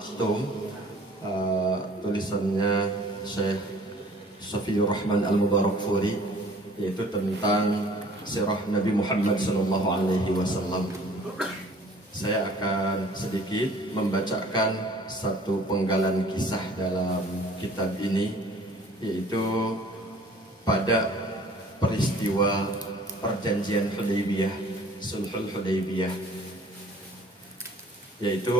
Maktum, tulisannya Syekh Safiyur Rahman Al-Mubarakfuri, yaitu tentang sirah Nabi Muhammad SAW. Saya akan sedikit membacakan satu penggalan kisah dalam kitab ini, yaitu pada peristiwa perjanjian Hudaybiyah, Sulhul Hudaybiyah, yaitu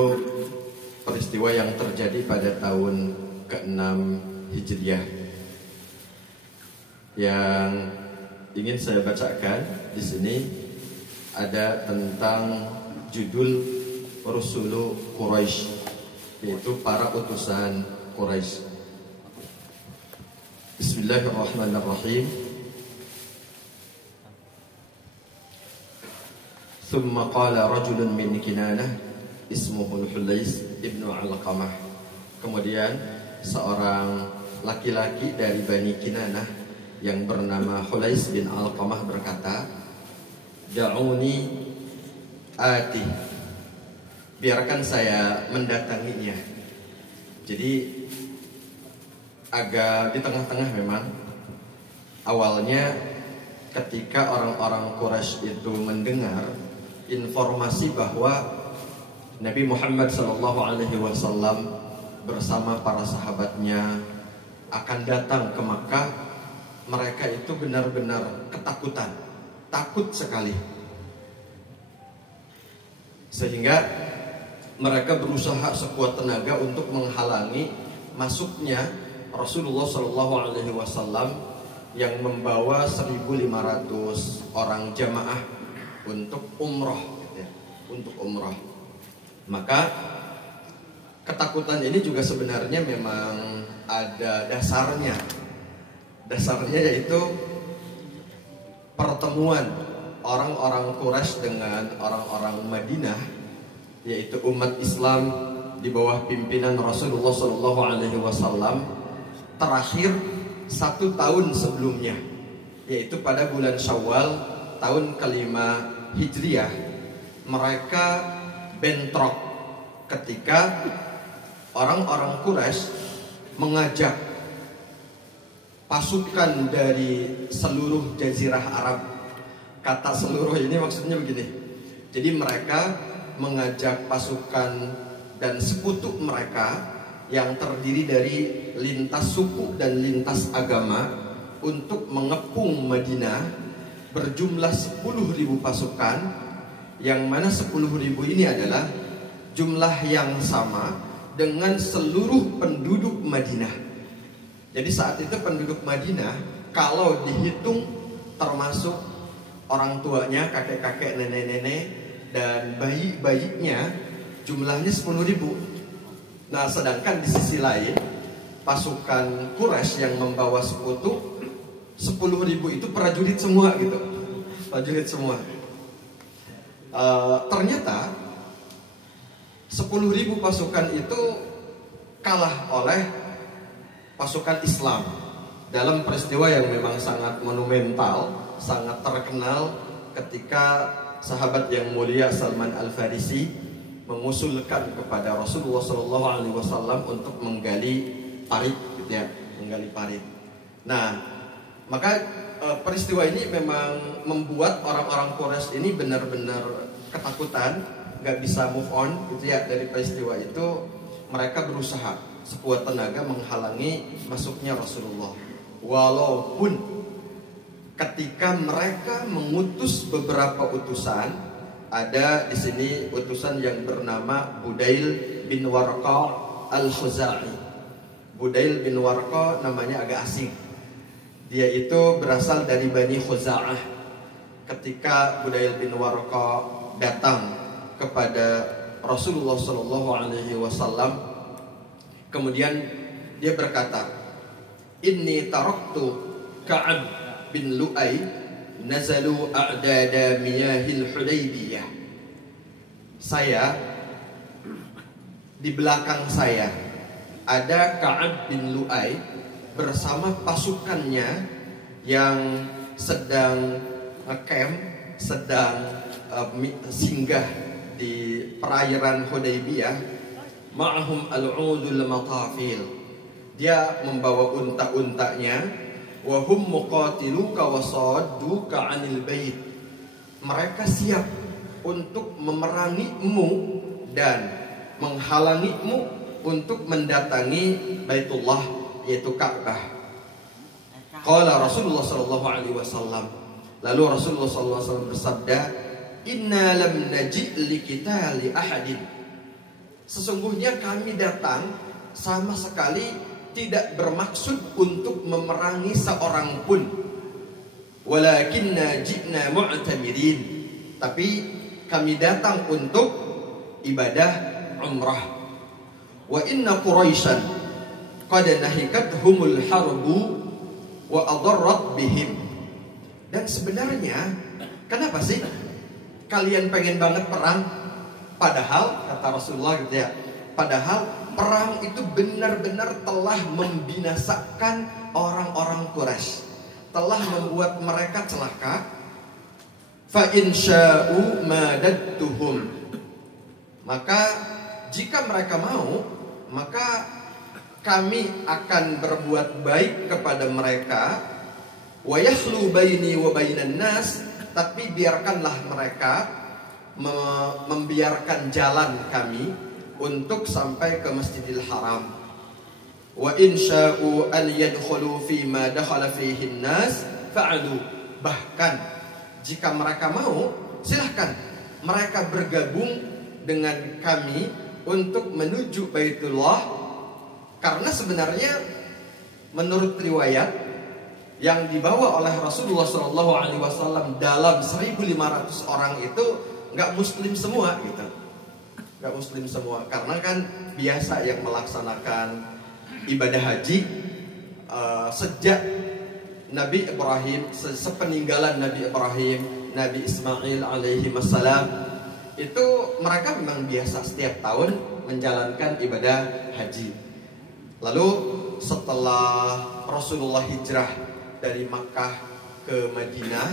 peristiwa yang terjadi pada tahun ke-6 Hijriah. Yang ingin saya bacakan di sini ada tentang judul Rusulu Quraisy, yaitu para utusan Quraisy. Bismillahirrahmanirrahim. Thumma qala rajulun min Kinanah ismuhul Hulais ibnu Alqamah. Kemudian seorang laki-laki dari Bani Kinanah yang bernama Hulais bin Alqamah berkata, Da'uni ati, biarkan saya mendatanginya. Jadi agak di tengah-tengah memang. Awalnya ketika orang-orang Quraisy itu mendengar informasi bahwa Nabi Muhammad SAW bersama para sahabatnya akan datang ke Makkah, mereka itu benar-benar ketakutan, takut sekali, sehingga mereka berusaha sekuat tenaga untuk menghalangi masuknya Rasulullah SAW yang membawa 1.500 orang jamaah untuk umroh, untuk umroh. Maka ketakutan ini juga sebenarnya memang ada dasarnya. Dasarnya yaitu pertemuan orang-orang Quraisy dengan orang-orang Madinah, yaitu umat Islam di bawah pimpinan Rasulullah SAW terakhir 1 tahun sebelumnya, yaitu pada bulan Syawal tahun ke-5 Hijriah. Mereka bentrok ketika orang-orang Quraisy mengajak pasukan dari seluruh jazirah Arab. Kata seluruh ini maksudnya begini. Jadi mereka mengajak pasukan dan sekutu mereka yang terdiri dari lintas suku dan lintas agama untuk mengepung Madinah berjumlah 10.000 pasukan, yang mana 10.000 ini adalah jumlah yang sama dengan seluruh penduduk Madinah. Jadi saat itu penduduk Madinah kalau dihitung termasuk orang tuanya, kakek-kakek, nenek-nenek, dan bayi-bayinya jumlahnya 10.000. Nah, sedangkan di sisi lain pasukan Quraisy yang membawa sekutu 10.000 itu prajurit semua gitu. Prajurit semua. Ternyata 10.000 pasukan itu kalah oleh pasukan Islam dalam peristiwa yang memang sangat monumental, sangat terkenal ketika sahabat yang mulia Salman Al-Farisi mengusulkan kepada Rasulullah SAW untuk menggali parit, gitu ya, menggali parit. Nah, maka peristiwa ini memang membuat orang-orang Quraisy ini benar-benar ketakutan, nggak bisa move on, gitu ya, dari peristiwa itu. Mereka berusaha sekuat tenaga menghalangi masuknya Rasulullah. Walaupun ketika mereka mengutus beberapa utusan, ada di sini utusan yang bernama Budail bin Warqa Al-Khuzai. Budail bin Warqa namanya agak asing. Dia itu berasal dari Bani Khuza'ah. Ketika Budail bin Warqa datang kepada Rasulullah SAW, kemudian dia berkata, Inni taraktu Ka'ab bin Lu'ay nazalu a'dada miyahil Hudaybiyah. Saya, di belakang saya ada Ka'ab bin Lu'ay bersama pasukannya yang sedang camp, sedang singgah di perairan Hudaybiyah. ma'ahum al-'udul matafil. Dia membawa unta-untanya. Wa hum muqatiluka wa sadduka 'anil bait. Mereka siap untuk memerangimu dan menghalangimu untuk mendatangi Baitullah, yaitu Ka'bah. Qala Rasulullah sallallahu alaihi wasallam. Lalu Rasulullah sallallahu alaihi wasallam bersabda, "Inna lam naji' liqitali ahadin." Sesungguhnya kami datang sama sekali tidak bermaksud untuk memerangi seorang pun. Walakinna ji'na mu'tamirin. Tapi kami datang untuk ibadah umrah. Wa inna Quraisyan qad nahikathumul harbu wa adarrat bihim. Dan sebenarnya kenapa sih kalian pengen banget perang? Padahal kata Rasulullah gitu ya, padahal perang itu benar-benar telah membinasakan orang-orang Quraisy, telah membuat mereka celaka. Fa in sya'u madadtuhum. Maka jika mereka mau, maka kami akan berbuat baik kepada mereka. Wa yakhlu baini wa bainan nas. Tapi biarkanlah mereka membiarkan jalan kami untuk sampai ke Masjidil Haram. Wa in sya'u an yadkhulu fi ma dakhala fihi an-nas fa'alu. Bahkan jika mereka mau, silahkan mereka bergabung dengan kami untuk menuju Baitullah. Karena sebenarnya menurut riwayat yang dibawa oleh Rasulullah SAW dalam 1.500 orang itu nggak Muslim semua gitu, nggak Muslim semua. Karena kan biasa yang melaksanakan ibadah haji sejak Nabi Ibrahim, sepeninggalan Nabi Ibrahim, Nabi Ismail alaihi wassalam, itu mereka memang biasa setiap tahun menjalankan ibadah haji. Lalu setelah Rasulullah hijrah dari Makkah ke Madinah,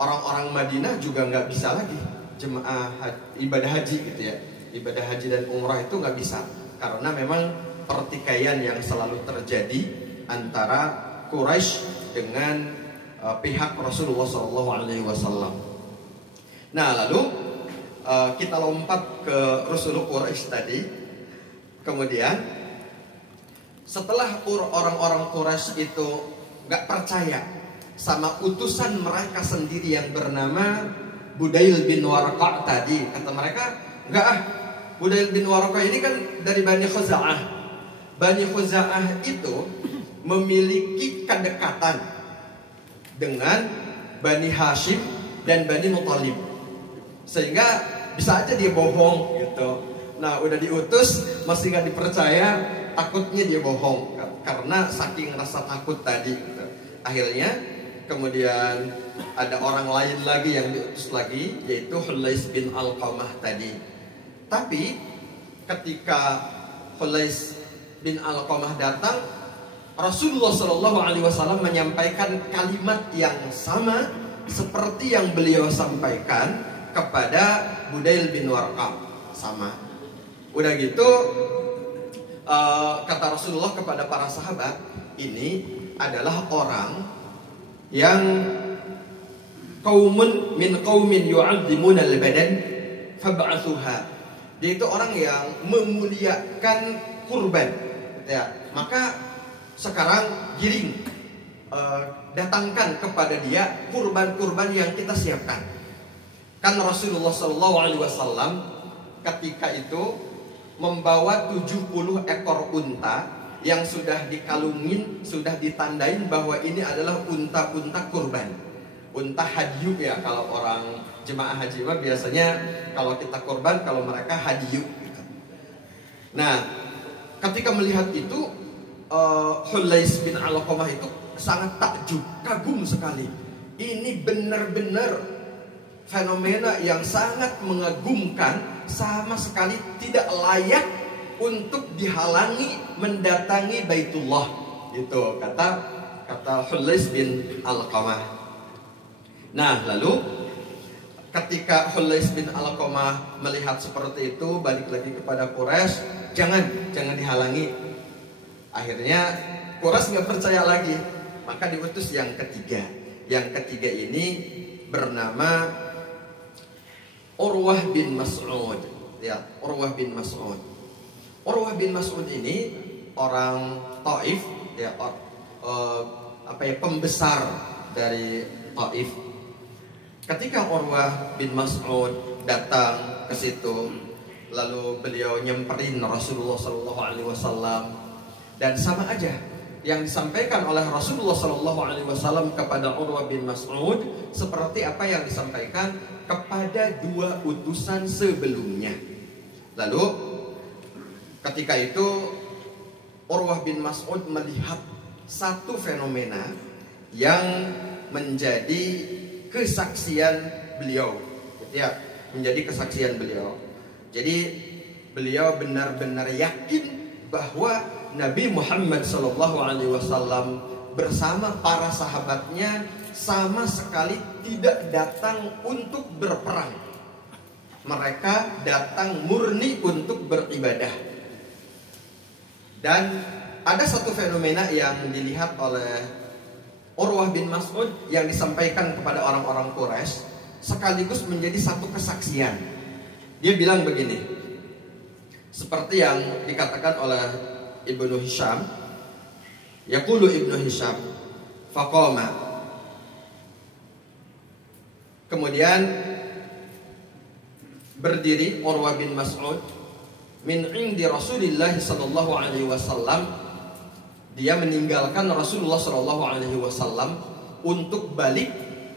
orang-orang Madinah juga nggak bisa lagi jemaah ibadah haji gitu ya. Ibadah haji dan umrah itu nggak bisa karena memang pertikaian yang selalu terjadi antara Quraisy dengan pihak Rasulullah SAW. Nah, lalu kita lompat ke Rasulullah Quraisy tadi. Kemudian setelah orang-orang Quraisy itu nggak percaya sama utusan mereka sendiri yang bernama Budail bin Warqa tadi, kata mereka, enggak Budail bin Warqa ini kan dari Bani Khuza'ah. Bani Khuza'ah itu memiliki kedekatan dengan Bani Hashim dan Bani Muthalib, sehingga bisa aja dia bohong gitu. Nah, udah diutus masih nggak dipercaya, takutnya dia bohong karena saking rasa takut tadi gitu. Akhirnya kemudian ada orang lain lagi yang diutus lagi, yaitu Hulais bin Alqamah tadi. Tapi ketika Hulais bin Alqamah datang, Rasulullah SAW menyampaikan kalimat yang sama seperti yang beliau sampaikan kepada Budail bin Warqa. Sama. Udah gitu kata Rasulullah kepada para sahabat, ini adalah orang yang qaumun min qaumin yu'azzimuna al-badan fab'athuha. Dia itu orang yang memuliakan kurban ya. Maka sekarang giring, datangkan kepada dia kurban-kurban yang kita siapkan. Kan Rasulullah SAW ketika itu membawa 70 ekor unta yang sudah dikalungin, sudah ditandain bahwa ini adalah unta-unta kurban, unta hadyu ya. Kalau orang jemaah haji biasanya kalau kita kurban, kalau mereka hadyu gitu. Nah, ketika melihat itu Hulais bin Alqamah itu sangat takjub, kagum sekali. Ini benar-benar fenomena yang sangat mengagumkan, sama sekali tidak layak untuk dihalangi mendatangi Baitullah gitu, kata Hulais bin Alqamah. Nah, lalu ketika Hulais bin Alqamah melihat seperti itu, balik lagi kepada Quraisy, jangan dihalangi. Akhirnya Quraisy nggak percaya lagi, maka diutus yang ketiga. Yang ketiga ini bernama Urwah bin Mas'ud. Ya, Urwah bin Mas'ud. Urwah bin Mas'ud ini orang Taif, ya, pembesar dari Taif. Ketika Urwah bin Mas'ud datang ke situ, lalu beliau nyamperin Rasulullah SAW, dan sama aja yang disampaikan oleh Rasulullah SAW kepada Urwah bin Mas'ud seperti apa yang disampaikan kepada dua utusan sebelumnya. Lalu ketika itu Urwah bin Mas'ud melihat satu fenomena yang menjadi kesaksian beliau, ya, menjadi kesaksian beliau. Jadi beliau benar-benar yakin bahwa Nabi Muhammad SAW bersama para sahabatnya sama sekali tidak datang untuk berperang. Mereka datang murni untuk beribadah. Dan ada satu fenomena yang dilihat oleh Urwah bin Mas'ud yang disampaikan kepada orang-orang Quraisy sekaligus menjadi satu kesaksian. Dia bilang begini, seperti yang dikatakan oleh Ibnu Hisham, yaqulu Ibnu Hisham, faqama. Kemudian berdiri Urwah bin Mas'ud min indi Rasulillah sallallahu alaihi wasallam. Dia meninggalkan Rasulullah sallallahu alaihi wasallam untuk balik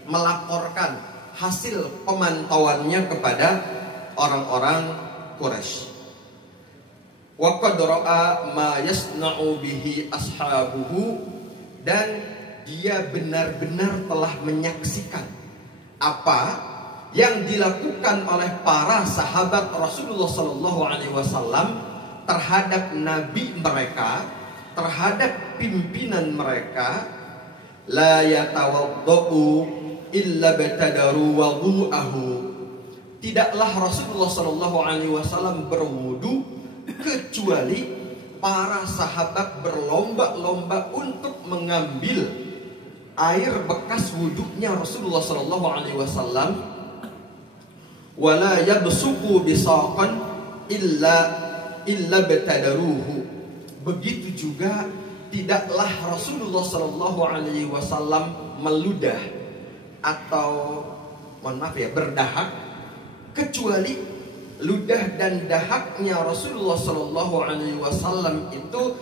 melaporkan hasil pemantauannya kepada orang-orang Quraisy. Wa qad ra'a ma yasna'u bihi ashabuhu, dan dia benar-benar telah menyaksikan apa yang dilakukan oleh para sahabat Rasulullah sallallahu alaihi wasallam terhadap nabi mereka, terhadap pimpinan mereka. La yatawaddau illa batadaru wudu'ahu. Tidaklah Rasulullah sallallahu alaihi wasallam berwudu kecuali para sahabat berlomba-lomba untuk mengambil air bekas wuduknya Rasulullah sallallahu alaihi wasallam. Wala yabsuqu bisaqan illa batadaruhu. Begitu juga tidaklah Rasulullah sallallahu alaihi wasallam meludah atau berdahak, kecuali ludah dan dahaknya Rasulullah sallallahu alaihi wasallam itu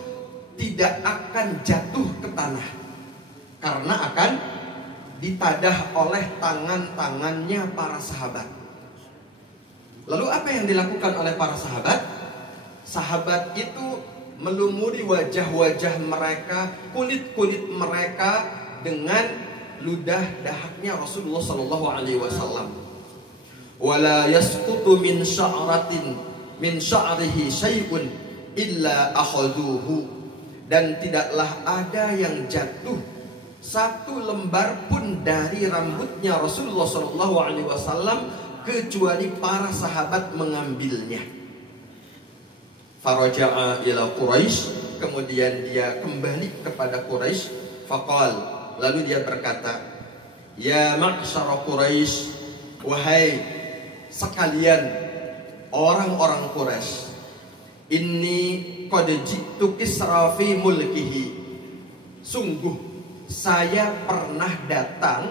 tidak akan jatuh ke tanah, karena akan ditadah oleh tangan-tangannya para sahabat. Lalu apa yang dilakukan oleh para sahabat? Sahabat itu melumuri wajah-wajah mereka, kulit-kulit mereka dengan ludah dahaknya Rasulullah sallallahu alaihi wasallam. Wala yasqutu min sya'ratin min sya'rihi syai'un illa akhaduhu, dan tidaklah ada yang jatuh satu lembar pun dari rambutnya Rasulullah sallallahu alaihi wasallam kecuali para sahabat mengambilnya. Faraja'a ila Quraisy, kemudian dia kembali kepada Quraisy. Faqal, lalu dia berkata, ya ma'syara Quraisy, wahai sekalian orang-orang Quraisy, inni qad ji'tu Kisra fi mulkihi. Sungguh saya pernah datang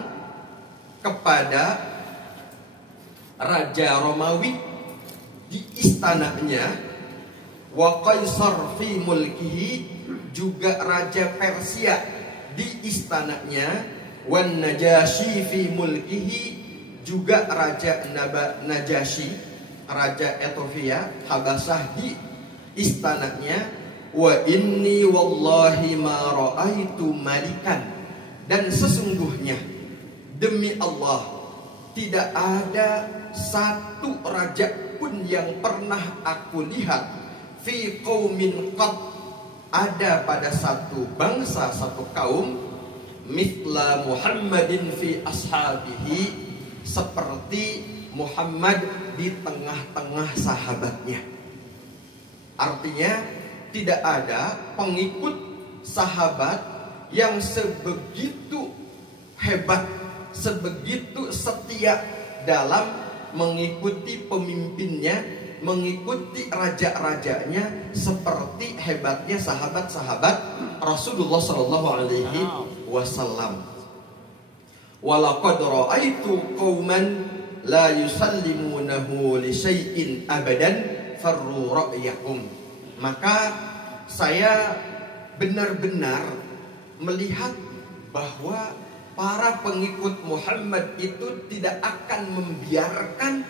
kepada Raja Romawi di istananya, wa Qaisar fi mulkihi, juga Raja Persia di istananya, wan Najasyi fi mulkihi, juga Raja Najasyi, Raja Ethiopia, Habasah, di istananya. Wa inni wallahi ma ra'aitu malikan, dan sesungguhnya demi Allah tidak ada satu raja pun yang pernah aku lihat fi qaumin qad, ada pada satu bangsa, satu kaum, mithla Muhammadin fi ashabihi, seperti Muhammad di tengah-tengah sahabatnya. Artinya tidak ada pengikut sahabat yang sebegitu hebat, sebegitu setia dalam mengikuti pemimpinnya, mengikuti raja-rajanya seperti hebatnya sahabat-sahabat Rasulullah Shallallahu Alaihi Wasallam. Walaqad ra'aitu qauman la yusallimunahu li syai'in abadan farru ra'yakum. Maka saya benar-benar melihat bahwa para pengikut Muhammad itu tidak akan membiarkan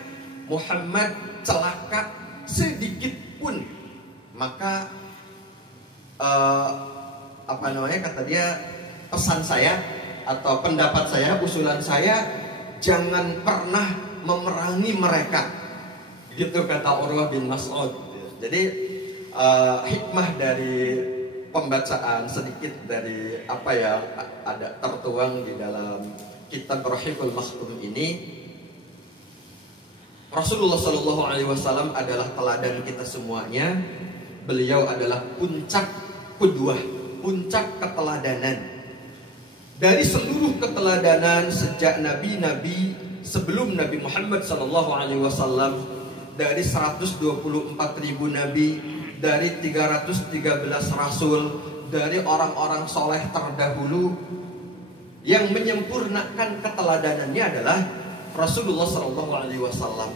Muhammad celaka sedikit pun. Maka kata dia, pesan saya atau pendapat saya, usulan saya, jangan pernah memerangi mereka. Gitu kata Urwah bin Mas'ud. Jadi hikmah dari pembacaan sedikit dari apa yang ada tertuang di dalam kitab Rahiqul Makhtum ini, Rasulullah Shallallahu Alaihi Wasallam adalah teladan kita semuanya. Beliau adalah puncak qudwah, puncak keteladanan dari seluruh keteladanan sejak nabi-nabi sebelum Nabi Muhammad Shallallahu Alaihi Wasallam, dari 124.000 nabi, dari 313 rasul, dari orang-orang soleh terdahulu. Yang menyempurnakan keteladanannya adalah Rasulullah Shallallahu Alaihi Wasallam.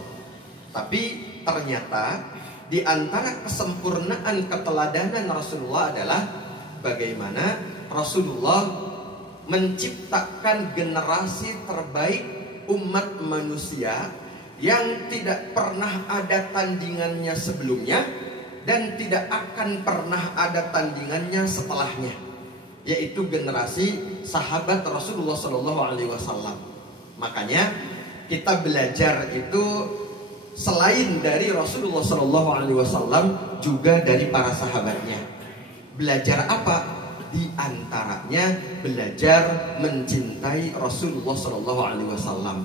Tapi ternyata di antara kesempurnaan keteladanan Rasulullah adalah bagaimana Rasulullah menciptakan generasi terbaik umat manusia yang tidak pernah ada tandingannya sebelumnya dan tidak akan pernah ada tandingannya setelahnya, yaitu generasi sahabat Rasulullah Shallallahu Alaihi Wasallam. Makanya kita belajar itu selain dari Rasulullah Shallallahu Alaihi Wasallam juga dari para sahabatnya. Belajar apa? Di antaranya belajar mencintai Rasulullah Shallallahu Alaihi Wasallam,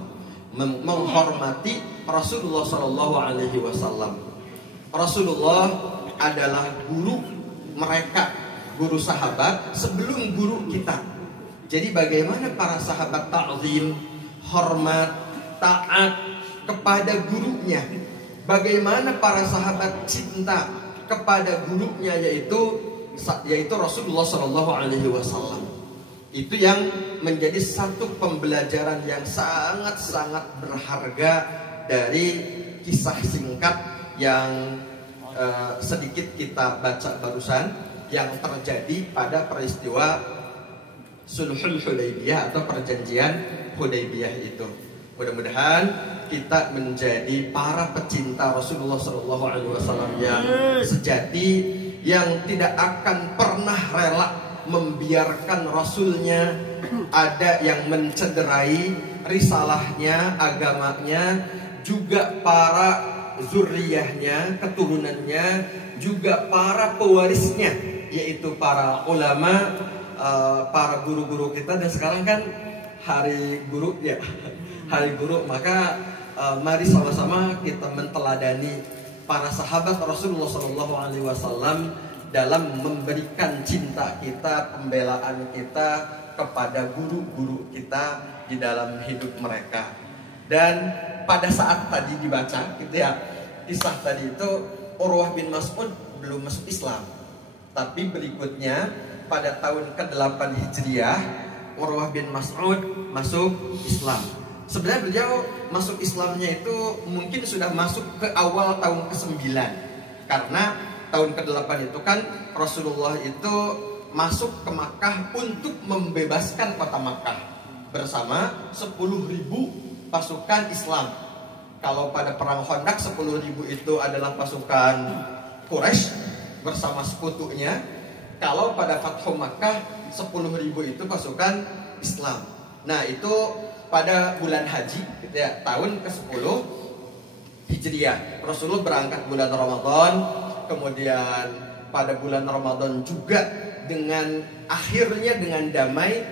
menghormati Rasulullah Shallallahu Alaihi Wasallam. Rasulullah adalah guru mereka, guru sahabat sebelum guru kita. Jadi bagaimana para sahabat ta'zim, hormat, taat kepada gurunya, bagaimana para sahabat cinta kepada gurunya, yaitu Rasulullah Shallallahu Alaihi Wasallam. Itu yang menjadi satu pembelajaran yang sangat-sangat berharga dari kisah singkat yang sedikit kita baca barusan, yang terjadi pada peristiwa Sulhul Hudaybiyah atau perjanjian Hudaybiyah itu. Mudah-mudahan kita menjadi para pecinta Rasulullah Shallallahu Alaihi Wasallam yang sejati, yang tidak akan pernah rela membiarkan Rasulnya ada yang mencederai risalahnya, agamanya, juga para zuriyahnya, keturunannya, juga para pewarisnya, yaitu para ulama, para guru-guru kita. Dan sekarang kan hari guru ya, hari guru, maka mari sama-sama kita menteladani para sahabat Rasulullah Shallallahu Alaihi Wasallam dalam memberikan cinta kita, pembelaan kita kepada guru-guru kita di dalam hidup mereka. Dan pada saat tadi dibaca gitu ya, kisah tadi itu, Urwah bin Mas'ud belum masuk Islam. Tapi berikutnya pada tahun ke-8 Hijriah, Urwah bin Mas'ud masuk Islam. Sebenarnya beliau masuk Islamnya itu mungkin sudah masuk ke awal tahun ke-9. Karena tahun ke-8 itu kan Rasulullah itu masuk ke Makkah untuk membebaskan kota Makkah bersama 10.000 pasukan Islam. Kalau pada perang Khandaq 10.000 itu adalah pasukan Quraisy bersama sekutunya. Kalau pada Fathu Makkah 10.000 itu pasukan Islam. Nah, itu pada bulan haji gitu ya, tahun ke-10 Hijriah. Rasulullah berangkat bulan Ramadan, kemudian pada bulan Ramadan juga dengan akhirnya dengan damai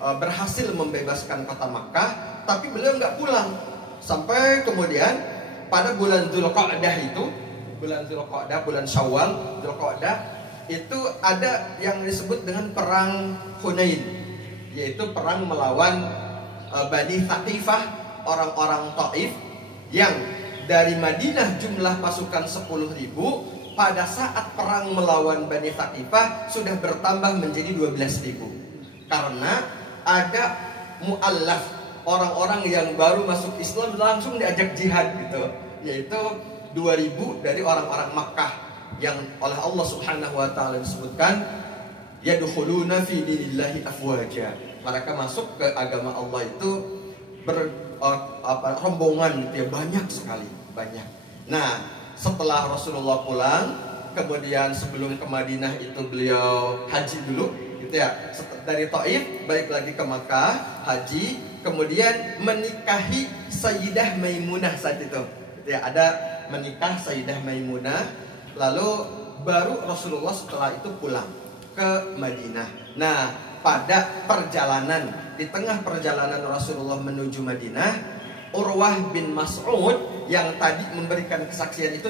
berhasil membebaskan kota Makkah. Tapi beliau nggak pulang sampai kemudian pada bulan Dzulqa'dah itu bulan Dzulqa'dah, bulan Syawal, Dzulqa'dah, itu ada yang disebut dengan perang Hunain, yaitu perang melawan Bani Thaqifah, orang-orang Taif yang dari Madinah jumlah pasukan 10.000, pada saat perang melawan Bani Thaqifah sudah bertambah menjadi 12.000. Karena ada mu'allaf, orang-orang yang baru masuk Islam langsung diajak jihad gitu, yaitu 2.000 dari orang-orang Makkah yang oleh Allah Subhanahu wa taala disebutkan yadkhuluna fi dinillahi afwaja. Mereka masuk ke agama Allah itu rombongan gitu ya, banyak sekali, banyak. Nah, setelah Rasulullah pulang, kemudian sebelum ke Madinah itu beliau haji dulu gitu ya. Dari Taif balik lagi ke Makkah, haji, kemudian menikahi Sayyidah Maimunah saat itu. Gitu ya, ada menikah Sayyidah Maimunah, lalu baru Rasulullah setelah itu pulang ke Madinah. Nah, pada perjalanan, di tengah perjalanan Rasulullah menuju Madinah, Urwah bin Mas'ud yang tadi memberikan kesaksian itu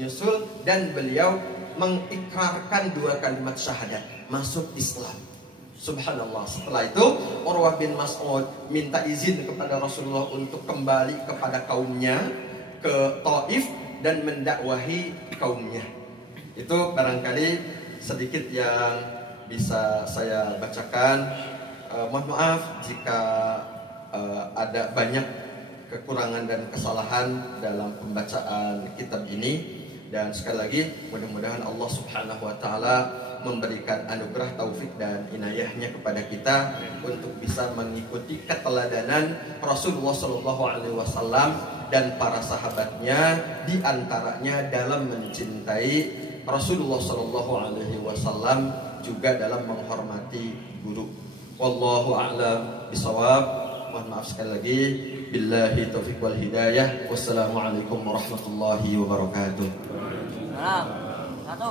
nyusul dan beliau mengikrarkan 2 kalimat syahadat, masuk Islam. Subhanallah. Setelah itu Urwah bin Mas'ud minta izin kepada Rasulullah untuk kembali kepada kaumnya ke Taif dan mendakwahi kaumnya. Itu barangkali sedikit yang bisa saya bacakan. Mohon maaf jika ada banyak kekurangan dan kesalahan dalam pembacaan kitab ini. Dan sekali lagi mudah-mudahan Allah Subhanahu wa taala memberikan anugerah taufik dan inayahnya kepada kita untuk bisa mengikuti keteladanan Rasulullah Shallallahu Alaihi Wasallam dan para sahabatnya, di antaranya dalam mencintai Rasulullah Shallallahu Alaihi Wasallam, juga dalam menghormati guru. Wallahu a'lam bishawab. Mohon maaf sekali lagi. Billahi taufiq wal hidayah. Wassalamualaikum warahmatullahi wabarakatuh. Satu.